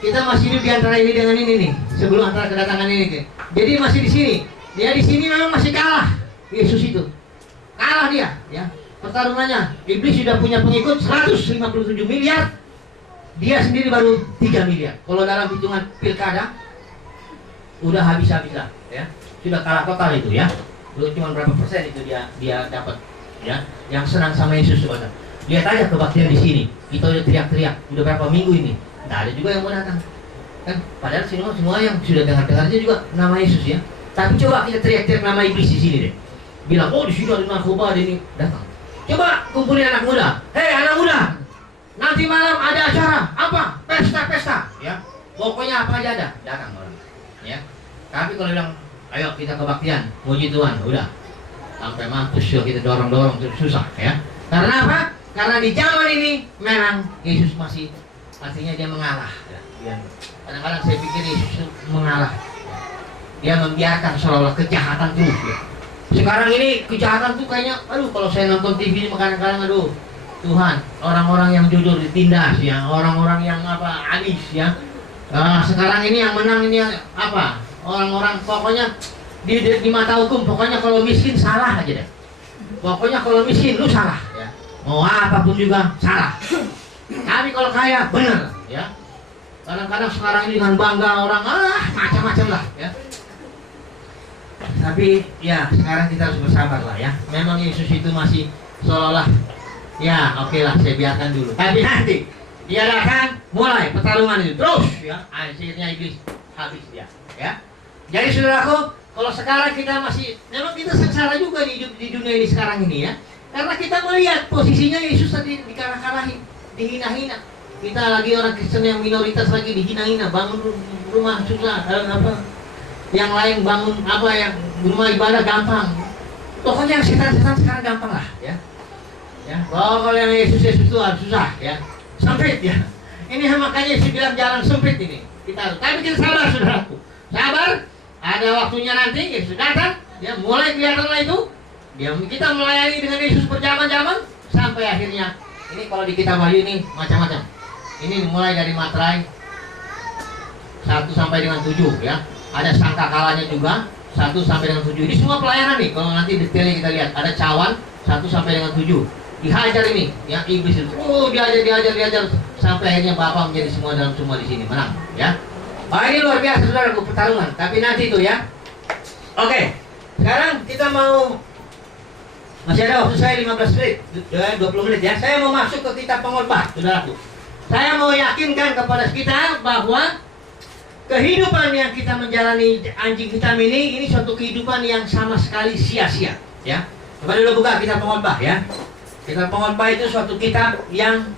Kita masih hidup di antara ini dengan ini nih. Sebelum antara kedatangan ini. Jadi masih di sini. Dia di sini memang masih kalah. Yesus itu kalah dia ya. Pertarungannya iblis sudah punya pengikut 157 miliar. Dia sendiri baru 3 miliar. Kalau dalam hitungan pilkada udah habis-habis lah ya. Sudah kalah total itu ya. Cuma berapa persen itu dia dapat ya. Yang senang sama Yesus saudara. Lihat aja kebaktian di sini. Kita udah teriak-teriak. Udah berapa minggu ini? Tidak ada juga yang mau datang. Kan padahal semua yang sudah dengar-dengarnya juga nama Yesus ya. Tapi coba kita teriak-teriak nama iblis di sini deh. Bilang, oh di sini ada narkoba, ada ini datang. Coba kumpulin anak muda. Hei anak muda, nanti malam ada acara apa? Pesta ya. Pokoknya apa aja ada, datang orang ya. Tapi kalau bilang ayo kita kebaktian muji Tuhan, udah sampai mampus ya, kita dorong terus susah ya. Karena apa? Karena di zaman ini memang Yesus masih artinya dia mengalah ya. Kadang-kadang saya pikir Yesus mengalah ya. Dia membiarkan seolah-olah kejahatan terus ya. Sekarang ini kejahatan tuh kayaknya, aduh kalau saya nonton TV kadang-kadang aduh Tuhan, orang-orang yang jujur ditindas ya, orang-orang yang habis ya. Sekarang ini yang menang ini apa? Orang-orang pokoknya di mata hukum pokoknya kalau miskin salah aja deh. Pokoknya kalau miskin lu salah ya. Mau apapun juga salah. Tapi kalau kaya bener ya. Kadang-kadang sekarang ini dengan bangga orang macam-macam lah ya. Tapi ya sekarang kita harus bersabar lah ya. Memang Yesus itu masih seolah-olah ya oke lah saya biarkan dulu. Tapi nanti dia akan mulai pertarungan itu terus ya. Akhirnya iblis habis dia ya. Jadi saudaraku, kalau sekarang kita masih memang kita sengsara juga di dunia ini sekarang ini ya. Karena kita melihat posisinya Yesus tadi dikalah-kalahin, dihina-hina. Kita lagi orang Kristen yang minoritas lagi dihina-hina, bangun rumah susah, yang lain bangun yang rumah ibadah gampang. Pokoknya yang setan-setan sekarang gampang lah ya. Ya, kalau yang Yesus itu harus susah ya. Sempit ya. Ini makanya Yesus bilang jalan sempit ini. Tapi kita sabar saudaraku. Sabar, ada waktunya nanti Yesus datang, ya mulai kelihatan lah itu. Kita melayani dengan Yesus berjaman-jaman sampai akhirnya. Ini kalau di kitab Wahyu ini macam-macam. Ini mulai dari materai 1 sampai dengan 7 ya. Ada sangkakalanya juga 1 sampai dengan 7. Ini semua pelayanan nih. Kalau nanti detailnya kita lihat ada cawan 1 sampai dengan 7. Dihajar ini ya iblis itu. Diajar sampai akhirnya Bapa menjadi semua dalam semua di sini menang ya. Ini luar biasa saudaraku pertarungan. Tapi nanti itu ya. Oke. Sekarang kita mau masih ada waktu saya 15 menit, 20 menit ya. Saya mau masuk ke kitab Pengkhotbah saudaraku. Saya mau yakinkan kepada kita bahwa kehidupan yang kita menjalani anjing hitam ini suatu kehidupan yang sama sekali sia-sia ya. Coba dulu buka kitab Pengkhotbah ya. Kitab Pengkhotbah itu suatu kitab yang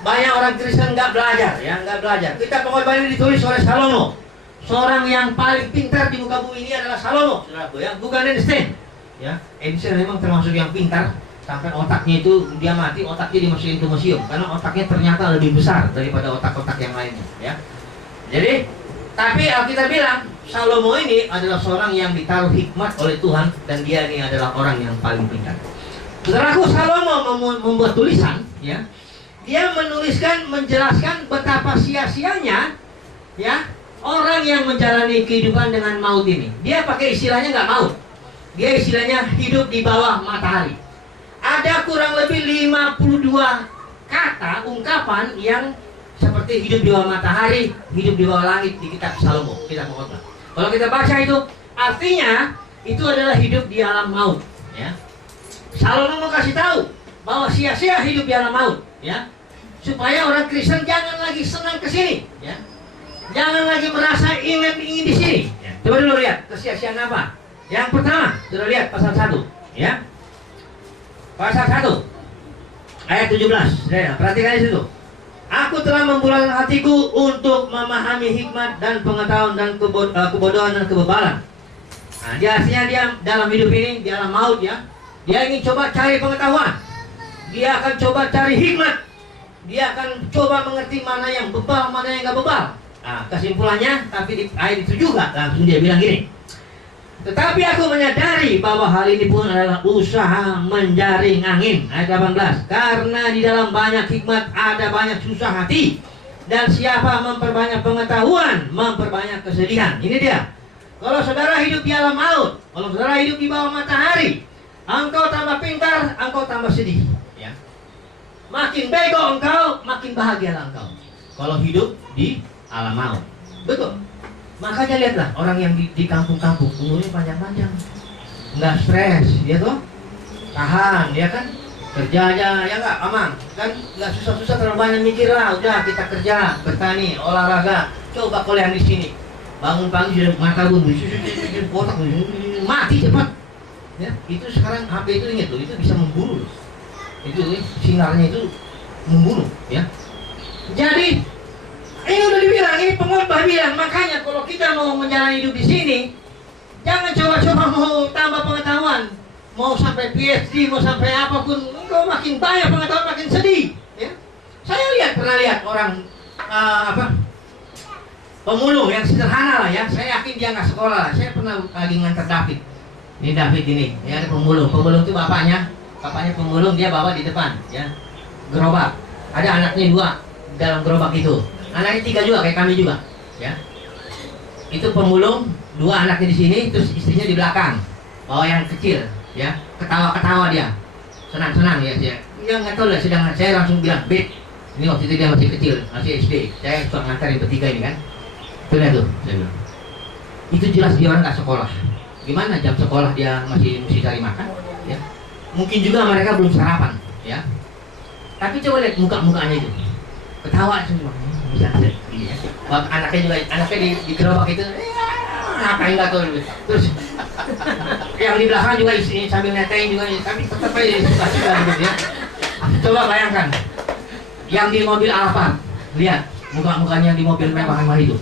banyak orang Kristen nggak belajar ya, nggak belajar. Kitab Pengkhotbah ini ditulis oleh Salomo. Seorang yang paling pintar di muka bumi ini adalah Salomo, saudaraku ya, bukan Einstein ya. Einstein memang termasuk yang pintar sampai otaknya itu dia mati, otaknya dimasukin ke museum karena otaknya ternyata lebih besar daripada otak-otak yang lainnya ya. Jadi tapi Alkitab bilang Salomo ini adalah seorang yang ditaruh hikmat oleh Tuhan dan dia ini adalah orang yang paling pintar. Saudaraku, Salomo membuat tulisan ya. Dia menuliskan, menjelaskan betapa sia-sianya ya orang yang menjalani kehidupan dengan maut ini. Dia pakai istilahnya nggak maut. Dia istilahnya hidup di bawah matahari. Ada kurang lebih 52 kata ungkapan yang seperti hidup di bawah matahari, hidup di bawah langit di kitab Salomo, kitab Pengkhotbah. Kalau kita baca itu, artinya itu adalah hidup di alam maut. Ya. Salomo mau kasih tahu bahwa sia-sia hidup di alam maut, ya, supaya orang Kristen jangan lagi senang ke sini, ya, jangan lagi merasa ingin di sini. Ya. Coba dulu lihat kesia-siaan apa. Yang pertama, sudah lihat pasal 1, Ya. Pasal 1 ayat 17. Perhatikan di situ. Aku telah membulatkan hatiku untuk memahami hikmat dan pengetahuan dan kebodohan dan kebebalan. Nah, dia artinya dia dalam hidup ini, di alam maut ya, dia ingin coba cari pengetahuan. Dia akan coba cari hikmat. Dia akan coba mengerti mana yang bebal, mana yang gak bebal. Nah, kesimpulannya, tapi di ayat itu juga langsung dia bilang gini. Tetapi aku menyadari bahwa hal ini pun adalah usaha menjaring angin. Ayat 18. Karena di dalam banyak hikmat ada banyak susah hati. Dan siapa memperbanyak pengetahuan, memperbanyak kesedihan. Ini dia. Kalau saudara hidup di alam maut, kalau saudara hidup di bawah matahari, engkau tambah pintar, engkau tambah sedih. Ya. Makin bego engkau, makin bahagia engkau. Kalau hidup di alam maut. Betul. Makanya lihatlah orang yang di kampung-kampung umurnya panjang-panjang, nggak stres, ya toh, tahan, ya kan, kerja aja, ya nggak aman, kan, nggak susah-susah terlalu banyak mikir lah, udah kita kerja, bertani, olahraga, coba kalau yang di sini, bangun pagi sudah mata bunyi, botak, mati cepat, ya, itu sekarang HP itu ingat loh, itu bisa membunuh, itu sinarnya itu membunuh, ya, jadi ini udah dibilang, ini pengkhotbah bilang, makanya kalau kita mau menjalani hidup di sini, jangan coba-coba mau tambah pengetahuan, mau sampai PhD, mau sampai apapun, engkau makin banyak pengetahuan makin sedih. Ya? Saya pernah lihat orang pemulung yang sederhana lah ya. Saya yakin dia nggak sekolah lah. Saya pernah lagi ngantar David. Ini David ini, ya ada pemulung. Pemulung itu bapaknya pemulung, dia bawa di depan, ya gerobak. Ada anaknya 2 dalam gerobak itu. Anaknya 3 juga kayak kami juga, ya. Itu pemulung, 2 anaknya di sini, terus istrinya di belakang, bawa yang kecil, ya. Ketawa-ketawa dia, senang-senang ya dia. Dia nggak tahu lah, sedang saya langsung bilang, "Beb, ini waktu itu dia masih kecil, masih SD. Saya suka ngantarin bertiga ini kan." Tuh lihat tuh, saya bilang. Itu jelas dia orang nggak sekolah. Gimana jam sekolah dia masih mesti cari makan, ya. Mungkin juga mereka belum sarapan, ya. Tapi coba lihat muka-mukanya itu, ketawa semua. Bisa ya. Anaknya juga, anaknya di gerobak itu ngapain nggak tahu. Terus yang di belakang juga sambil netain juga, tapi tetap aja suka-suka gitu ya. Coba bayangkan yang di mobil Alphard, lihat muka-mukanya yang di mobil mewah itu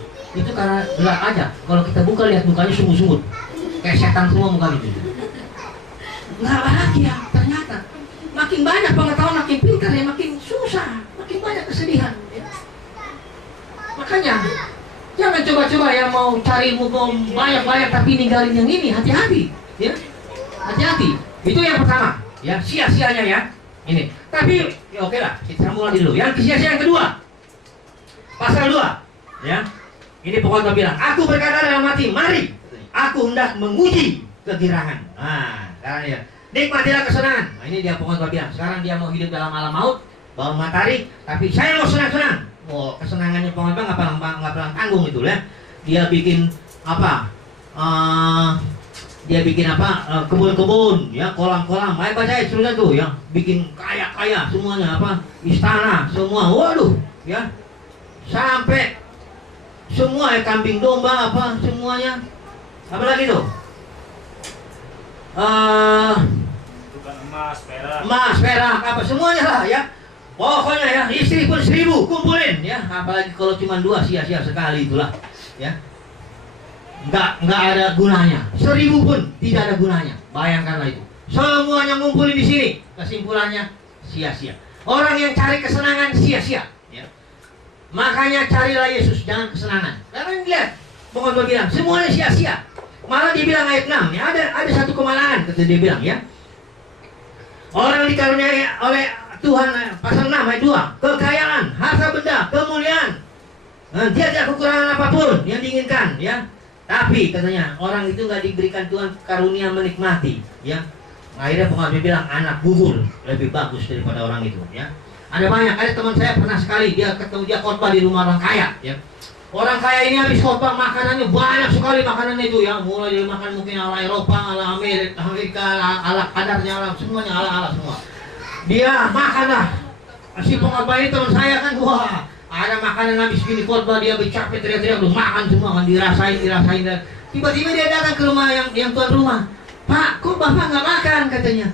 karena gelap aja. Kalau kita buka lihat mukanya sungguh-sungguh kayak setan semua muka itu. Nggak bahagia ternyata. Makin banyak pengetahuan makin pintar ya, makin susah, makin banyak kesedihan. Ya. Makanya jangan coba-coba yang mau cari ilmu banyak-banyak tapi ninggalin yang ini, hati-hati, ya, hati-hati. Itu yang pertama, ya, sia-sianya ya. Ini. Tapi ya oke lah, kita sambung lagi dulu. Yang sia-sia yang kedua, pasal 2, ya. Ini pokoknya bilang, aku berkata dalam hati, mari, aku hendak menguji kegirangan. Nah, sekarang ya, nikmatilah kesenangan. Nah, ini dia pokoknya bilang. Sekarang dia mau hidup dalam alam maut, bawah matahari, tapi saya mau senang-senang. Oh, kesenangannya pengkhotbah nggak pernah tanggung itu ya. Dia bikin apa? Kebun-kebun, ya, kolam-kolam. Baca tulisan tuh, ya, bikin kaya-kaya semuanya apa? Istana semua. Waduh, ya. Sampai semua ya, kambing domba apa semuanya. Apalagi tuh? Bukan emas, perak. Emas, perak, apa semuanya lah ya. Pokoknya ya, istri pun 1000 kumpulin ya. Apalagi kalau cuma 2 sia-sia sekali itulah ya. Nggak ada gunanya. 1000 pun tidak ada gunanya. Bayangkanlah itu. Semuanya ngumpulin di sini. Kesimpulannya sia-sia. Orang yang cari kesenangan sia-sia ya. Makanya carilah Yesus, jangan kesenangan. Karena lihat, pokoknya bilang semuanya sia-sia. Malah dia bilang ayat 6 ya, ada satu kemalangan kata dia bilang ya. Orang dikaruniai oleh Tuhan, pasal 6 ayat 2, kekayaan, harta benda, kemuliaan, dia tidak kekurangan apapun yang diinginkan ya. Tapi katanya orang itu nggak diberikan Tuhan karunia menikmati ya. Akhirnya pokoknya bilang anak bubur lebih bagus daripada orang itu ya. Ada banyak, ada teman saya pernah sekali dia khotbah di rumah orang kaya ya. Orang kaya ini habis khotbah makanannya banyak sekali, makanannya itu ya, mulai dari makan mungkin ala Eropa, ala Amerika, ala kadarnya, ala semuanya, ala semua. Dia makan lah. Si pengkhotbah ini teman saya kan, wah, ada makanan habis gini khotbah dia bercapek teriak-teriak, udah makan semua kan, dirasain. Tiba-tiba dia datang ke rumah yang tuan rumah. Pak, kok bapak nggak makan katanya?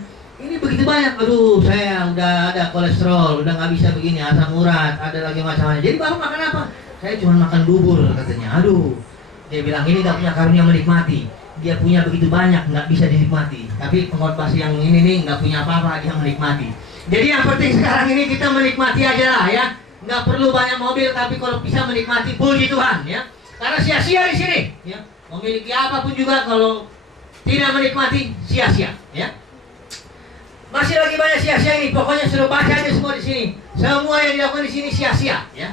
Ini begitu banyak, aduh saya udah ada kolesterol, udah nggak bisa begini, asam urat, ada lagi macam-macam. Jadi bapak makan apa? Saya cuma makan bubur katanya. Aduh, dia bilang ini nggak punya karunia menikmati. Dia punya begitu banyak, nggak bisa dinikmati. Tapi pengkhotbah yang ini nih nggak punya apa-apa, dia menikmati. Jadi yang penting sekarang ini kita menikmati aja lah ya. Nggak perlu banyak mobil, tapi kalau bisa menikmati, puji Tuhan ya. Karena sia-sia di sini ya. Memiliki apapun juga kalau tidak menikmati, sia-sia ya. Masih lagi banyak sia-sia ini. Pokoknya suruh baca aja semua di sini. Semua yang dilakukan di sini sia-sia ya.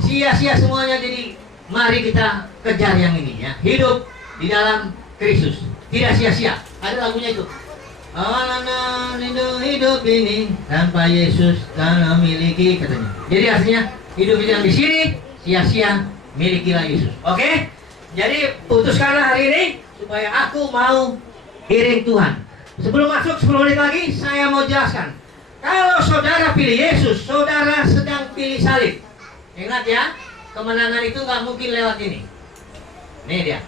Sia-sia semuanya. Jadi mari kita kejar yang ini ya. Hidup di dalam Kristus, tidak sia-sia. Ada lagunya itu. Hidup ini tanpa Yesus tak memiliki katanya. Jadi artinya hidup yang di sini sia-sia, milikilah Yesus. Oke? Jadi putuskanlah hari ini supaya aku mau iring Tuhan. Sebelum masuk 10 menit lagi saya mau jelaskan. Kalau saudara pilih Yesus, saudara sedang pilih salib. Ingat ya, kemenangan itu nggak mungkin lewat ini. Nih dia.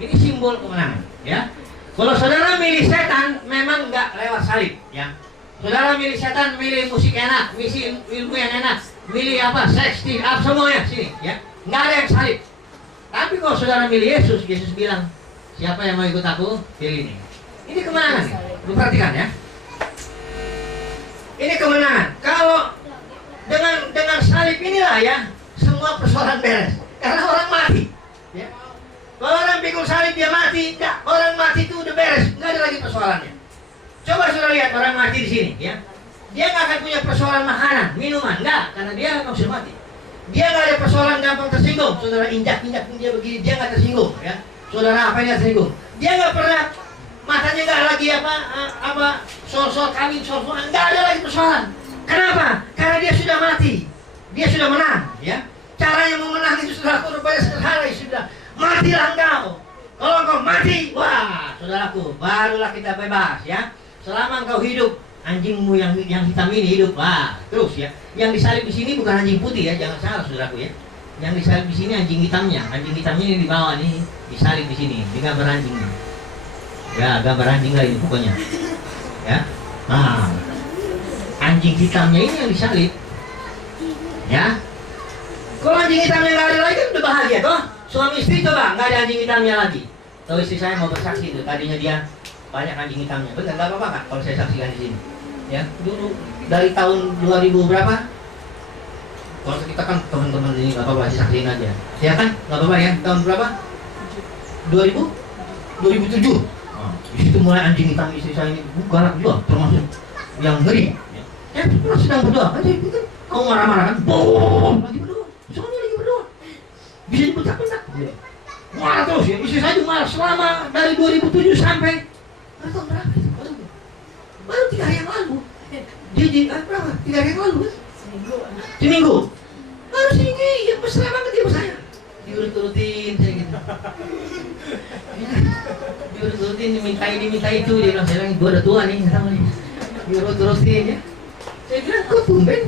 Ini simbol kemenangan ya. Kalau saudara milih setan, memang nggak lewat salib ya. Saudara milih setan, milih musik enak, milih ilmu yang enak, milih apa, seks, up semuanya sini ya. Nggak ada yang salib. Tapi kalau saudara milih Yesus, Yesus bilang, siapa yang mau ikut aku, pilih ini. Ini kemenangan nih. Lu perhatikan ya. Ini kemenangan. Kalau dengan salib inilah ya, semua persoalan beres. Karena orang mati. Ya. Kalau orang pikul salib dia mati, enggak. Orang mati itu udah beres, enggak ada lagi persoalannya. Coba sudah lihat orang mati di sini, ya. Dia nggak akan punya persoalan makanan, minuman, enggak, karena dia akan sudah mati. Dia nggak ada persoalan gampang tersinggung. Saudara injak-injak dia begini, dia nggak tersinggung, ya. Saudara apa yang tersinggung? Dia nggak pernah matanya nggak lagi apa sol-sol kawin, sol-sol, nggak ada lagi persoalan. Kenapa? Karena dia sudah mati, dia sudah menang, ya. Caranya mau menang itu sudah rupanya sederhana, sudah. Matilah engkau. Kalau engkau mati, wah, saudaraku, barulah kita bebas ya. Selama engkau hidup, anjingmu yang hitam ini hidup, wah, terus ya. Yang disalib di sini bukan anjing putih ya, jangan salah saudaraku ya. Yang disalib di sini anjing hitamnya ini di bawah nih, disalib di sini, di gambar anjingnya. Ya, gambar anjing lah ini pokoknya. Ya, nah, anjing hitamnya ini yang disalib. Ya, kalau anjing hitamnya nggak ada lagi kan udah bahagia toh. Suami istri coba, nggak ada anjing hitamnya lagi. Tahu istri saya mau bersaksi itu, tadinya dia banyak anjing hitamnya. Betul, nggak apa-apa kan kalau saya saksikan di sini. Ya, dulu dari tahun 2000 berapa? Kalau kita kan teman-teman ini nggak apa-apa, saksiin aja. Ya kan, nggak apa-apa ya. Tahun berapa? 2000? 2007. Oh, di situ mulai anjing hitam istri saya ini galak juga, termasuk yang ngeri. Ya, pernah sedang berdoa, aja itu kan, kamu marah-marah kan? Boom, lagi berdoa, suami lagi berdoa. Bisa dibentak-bentak. Marah terus ya, istri saya juga marah selama dari 2007 sampai tahun berapa itu? Baru 3 hari yang lalu. Jadi berapa? 3 hari yang lalu kan? Seminggu. Baru seminggu, ya mesra banget dia sama saya. Diurut-urutin saya gitu. Diurut-urutin, diminta ini, minta itu. Dia bilang, saya bilang, gua udah tua nih, nggak tahu nih. Diurut-urutin ya. Saya bilang, kok tumben?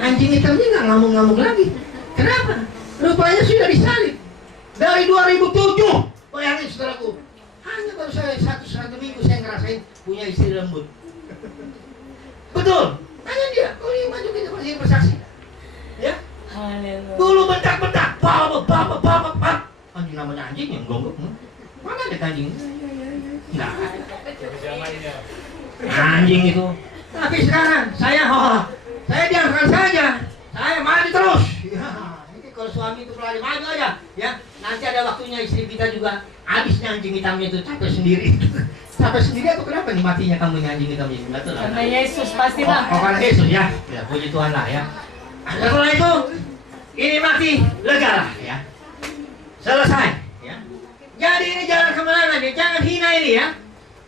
Anjing hitamnya nggak ngamuk-ngamuk lagi. Kenapa? Rupanya sudah disalib dari 2007. Bayangin saudaraku, hanya baru saya satu minggu saya ngerasain punya istri lembut. Betul, tanya dia. Kalau dia maju kita pasti bersaksi. Ya. Haleluya. Dulu bentak-bentak, bapak. Anjing namanya anjing yang gonggok. Mana ada anjing? Nggak ada. Zamannya. Anjing itu. Tapi sekarang saya diamkan saja. Saya maju terus. Ya. Kalau suami itu pelari maju aja, ya nanti ada waktunya istri kita juga habisnya anjing hitamnya itu capek sendiri. Capek sendiri atau kenapa nih matinya kamu ini anjing hitamnya? Betul lah. Karena Yesus pasti lah. Oh, karena Yesus ya. Ya puji Tuhan lah ya. Setelah itu ini mati lega lah ya. Selesai ya. Jadi ini jalan kemenangan ya. Jangan hina ini ya.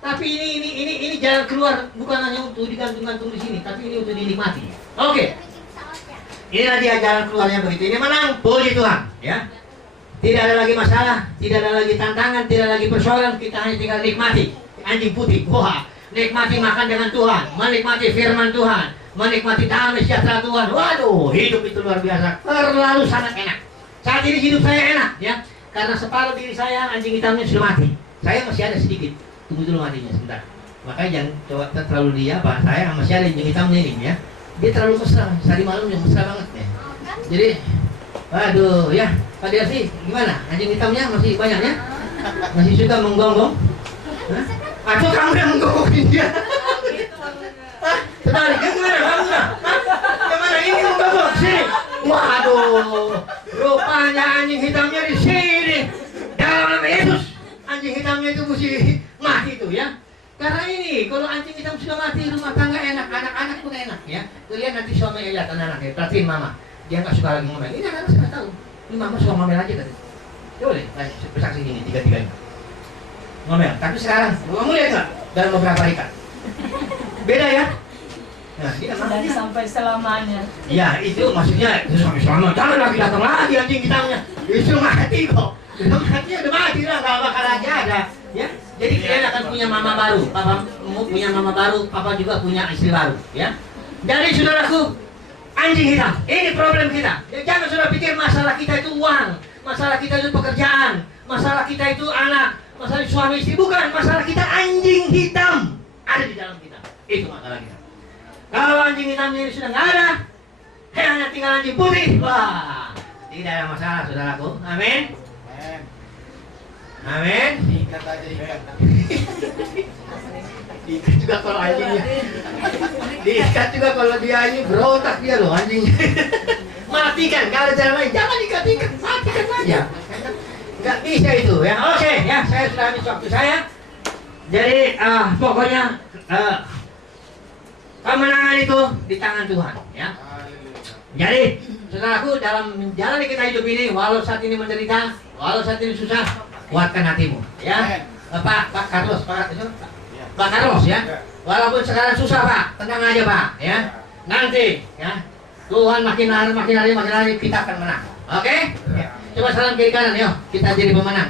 Tapi ini jalan keluar bukan hanya untuk digantung-gantung di sini, tapi ini untuk dinikmati. Oke. Inilah dia jalan keluarnya begitu. Ini menang, puji Tuhan, ya. Tidak ada lagi masalah, tidak ada lagi tantangan, tidak lagi persoalan. Kita hanya tinggal nikmati anjing putih. Wah, nikmati makan dengan Tuhan, menikmati firman Tuhan, menikmati damai sejahtera Tuhan. Waduh, hidup itu luar biasa, terlalu sangat enak. Saat ini hidup saya enak, ya, karena separuh diri saya anjing hitamnya sudah mati. Saya masih ada sedikit. tunggu dulu matinya sebentar. Makanya jangan coba terlalu dia apa saya sama si ada anjing hitamnya ini ya. Dia terlalu mesra, tadi malam yang mesra banget ya. Jadi, waduh ya, Pak Dersi gimana? Anjing hitamnya masih banyaknya? Masih suka menggonggong? Hah? Atau kamu yang menggonggongin dia? Terbalik, gimana kamu? Gimana ini menggonggong? Sini. Waduh, rupanya anjing hitamnya di sini. Dalam nama Yesus, anjing hitamnya itu mesti mati itu ya. Karena ini, kalau anjing hitam sudah mati, rumah tangga enak, anak-anak pun enak ya. Kalian nanti suami lihat anak-anaknya, perhatiin mama. Dia nggak suka lagi ngomel. Ini anak saya nggak tahu. Ini mama suka ngomel aja tadi. Ya boleh, bersaksi gini, tiga-tiganya. Ngomel, tapi sekarang, kamu lihat nggak? Dalam beberapa ikat. Beda ya? Nah, dia Dan sampai selamanya. ya itu maksudnya itu sampai selama. Jangan lagi datang lagi anjing hitamnya. Itu mati kok. Udah mati, udah mati lah, nggak bakal lagi ada. Ya, jadi kalian akan punya mama baru. Papa punya mama baru, papa juga punya istri baru. Ya. Jadi saudaraku, anjing hitam, ini problem kita. Ya, jangan sudah pikir masalah kita itu uang, masalah kita itu pekerjaan, masalah kita itu anak, masalah suami istri. Bukan, masalah kita anjing hitam ada di dalam kita. Itu masalah kita. Kalau anjing hitamnya ini sudah nggak ada, hanya tinggal anjing putih. Wah, tidak ada masalah saudaraku. Amin. Amin. Ikat aja ikat. Diikat juga kalau anjingnya. Diikat juga kalau dia ini berotak dia loh anjingnya. Matikan, kalau cara lain jangan ikat-ikat, matikan aja. Nggak bisa itu ya. Oke ya, saya sudah habis waktu saya. Jadi pokoknya kemenangan itu di tangan Tuhan ya. Jadi saudaraku, dalam menjalani kita hidup ini, walau saat ini menderita, walau saat ini susah, kuatkan hatimu ya. Pak Carlos, Pak Carlos ya. Walaupun sekarang susah Pak, tenang aja Pak ya. Nanti ya Tuhan makin hari kita akan menang. Oke? Coba salam kiri kanan, yuk kita jadi pemenang.